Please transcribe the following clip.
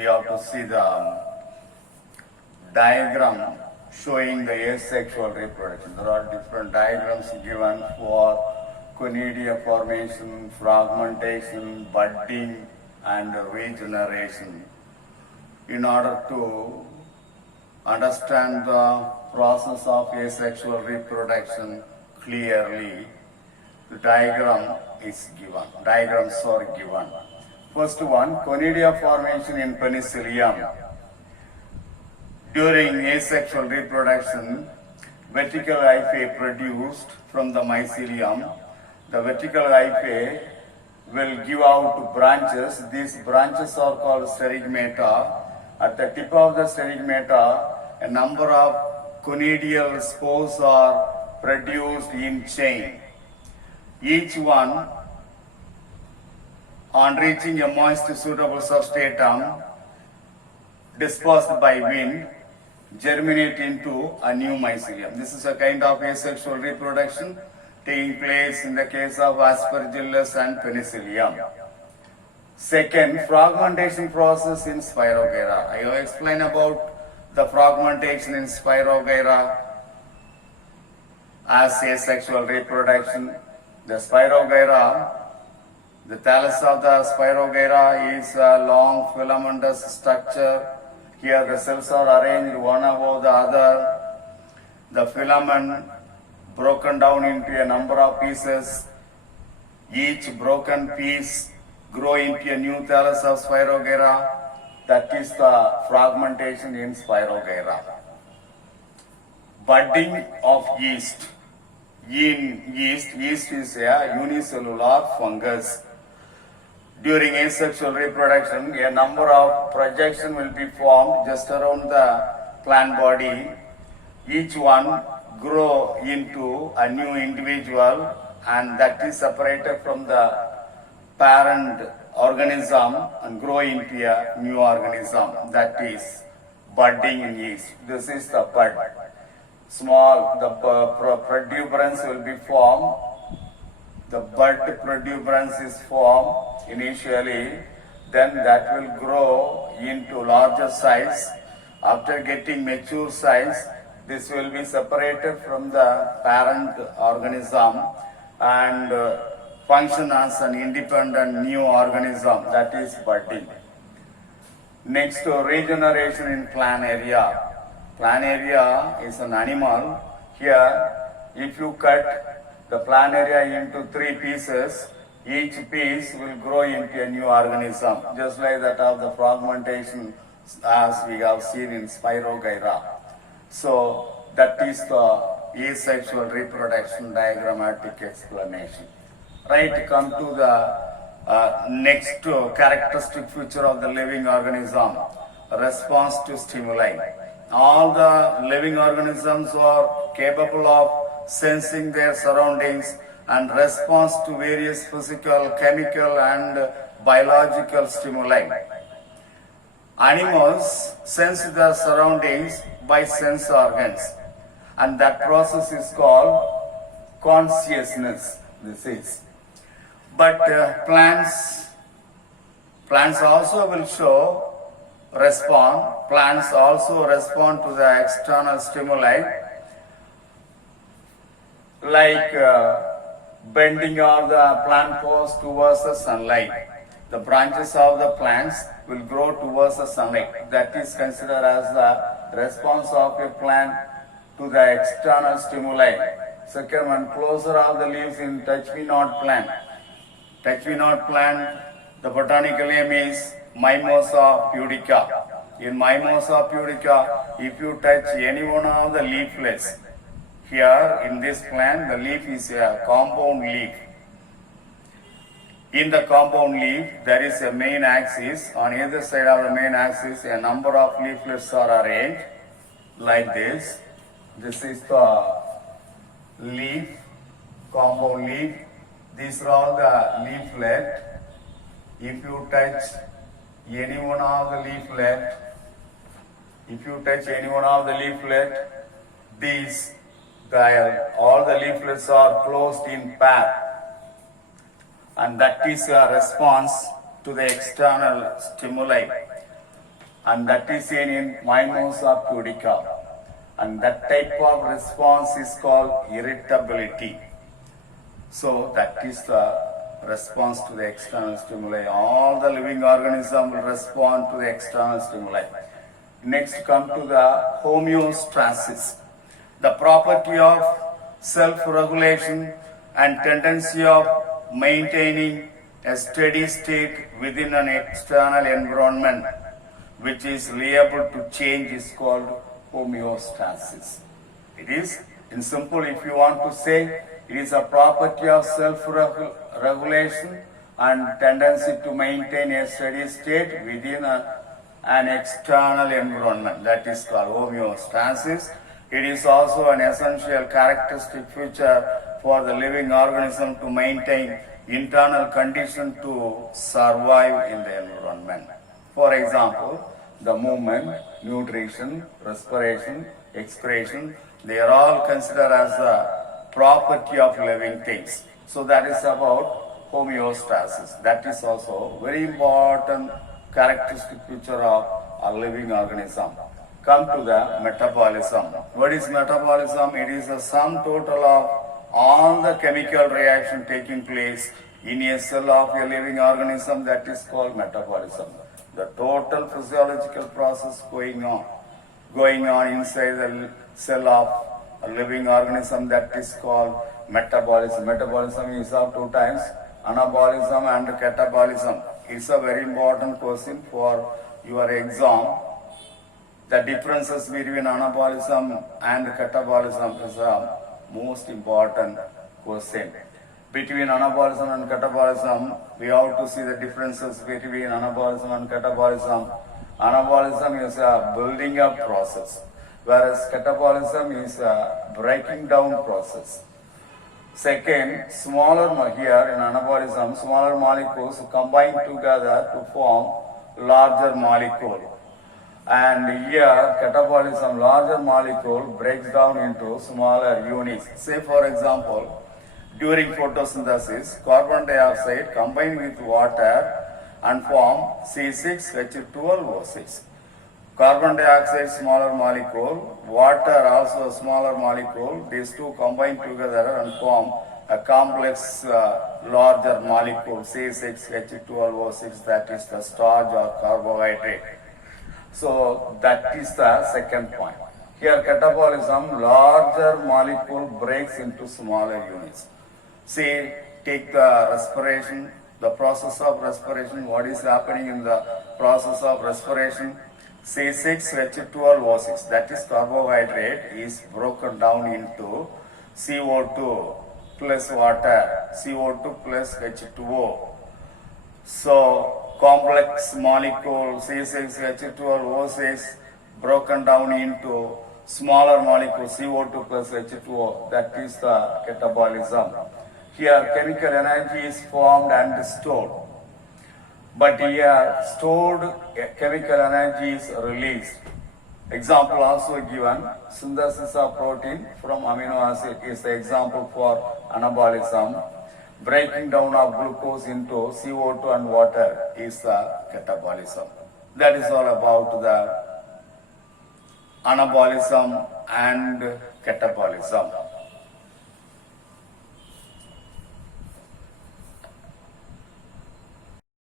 we have to see the diagram showing the asexual reproduction. There are different diagrams given for conidia formation, fragmentation, budding, and regeneration. In order to understand the process of asexual reproduction clearly, the diagrams are given. First one, conidia formation in penicillium. During asexual reproduction, vertical hyphae produced from the mycelium. The vertical hyphae will give out branches. These branches are called sterigmata. At the tip of the sterigmata, a number of conidial spores are produced in chain. Each one, on reaching a moist suitable substratum, dispersed by wind, germinate into a new mycelium. This is a kind of asexual reproduction taking place in the case of Aspergillus and Penicillium. Second, fragmentation process in Spirogyra. I will explain about the fragmentation in Spirogyra as asexual reproduction. The Spirogyra, the thallus of the Spirogyra is a long filamentous structure. Here the cells are arranged one above the other. The filament broken down into a number of pieces. Each broken piece grow into a new thallus of Spirogyra. That is the fragmentation in Spirogyra. Budding of yeast. In yeast is a unicellular fungus. During asexual reproduction, a number of projections will be formed just around the plant body. Each one grow into a new individual, and that is separated from the parent organism and grow into a new organism. That is budding in yeast. This is the bud. The protuberance will be formed. The bud protuberance is formed initially, then that will grow into larger size. After getting mature size, this will be separated from the parent organism and function as an independent new organism, that is budding. Next, regeneration in planaria. Planaria is an animal. Here, if you cut the planaria into 3 pieces, each piece will grow into a new organism, just like that of the fragmentation as we have seen in Spirogyra. So that is the asexual reproduction diagrammatic explanation. Right, come to the next characteristic feature of the living organism, response to stimuli. All the living organisms are capable of sensing their surroundings and response to various physical, chemical and biological stimuli. Animals sense their surroundings by sense organs, and that process is called consciousness. But plants also will respond. Plants also respond to the external stimuli, like bending of the plant poles towards the sunlight. The branches of the plants will grow towards the sunlight. That is considered as the response of a plant to the external stimuli. Second one, closure of the leaves in touch-me-not plant. Touch-me-not plant, the botanical name is Mimosa pudica. In Mimosa pudica, if you touch any one of the leaflets, here in this plant, the leaf is a compound leaf. In the compound leaf, there is a main axis. On either side of the main axis, a number of leaflets are arranged like this. This is the leaf, compound leaf. These are all the leaflet. If you touch any one of the leaflet, all the leaflets are closed in pair. And that is a response to the external stimuli. and that is seen in Mimosa pudica. And that type of response is called irritability. So that is the response to the external stimuli. All the living organisms will respond to the external stimuli. Next come to the homeostasis, the property of self-regulation and tendency of maintaining a steady state within an external environment which is liable to change is called homeostasis. It is, in simple, if you want to say, it is a property of self-regulation and tendency to maintain a steady state within an external environment. That is called homeostasis. It is also an essential characteristic feature for the living organism to maintain internal condition to survive in the environment. For example, the movement, nutrition, respiration, expiration, they are all considered as a property of living things. So that is about homeostasis. That is also very important characteristic feature of a living organism. Come to the metabolism. What is metabolism? It is the sum total of all the chemical reaction taking place in a cell of a living organism, that is called metabolism. The total physiological process going on inside the cell of a living organism, that is called metabolism. Metabolism is of two types, anabolism and catabolism. It's a very important question for your exam. The differences between anabolism and catabolism is a most important question. Between anabolism and catabolism, we have to see the differences between anabolism and catabolism. Anabolism is a building up process, whereas catabolism is a breaking down process. Second, here in anabolism, smaller molecules combine together to form larger molecule. And here, catabolism, larger molecule breaks down into smaller units. Say for example, during photosynthesis, carbon dioxide combine with water and form C6H12O6. Carbon dioxide, smaller molecule, water also a smaller molecule, these two combine together and form a complex larger molecule C6H12O6, that is the starch or carbohydrate. So that is the second point. Here catabolism, larger molecule breaks into smaller units. See, take the respiration, the process of respiration, what is happening in the process of respiration? C6H12O6, that is carbohydrate, is broken down into CO2 plus water, CO2 plus H2O. So, complex molecule C6H12O6 broken down into smaller molecule CO2 plus H2O, that is the catabolism. Here chemical energy is formed and stored, but here stored chemical energy is released. Example also given, synthesis of protein from amino acid is the example for anabolism. Breaking down of glucose into CO2 and water is the catabolism. That is all about the anabolism and catabolism.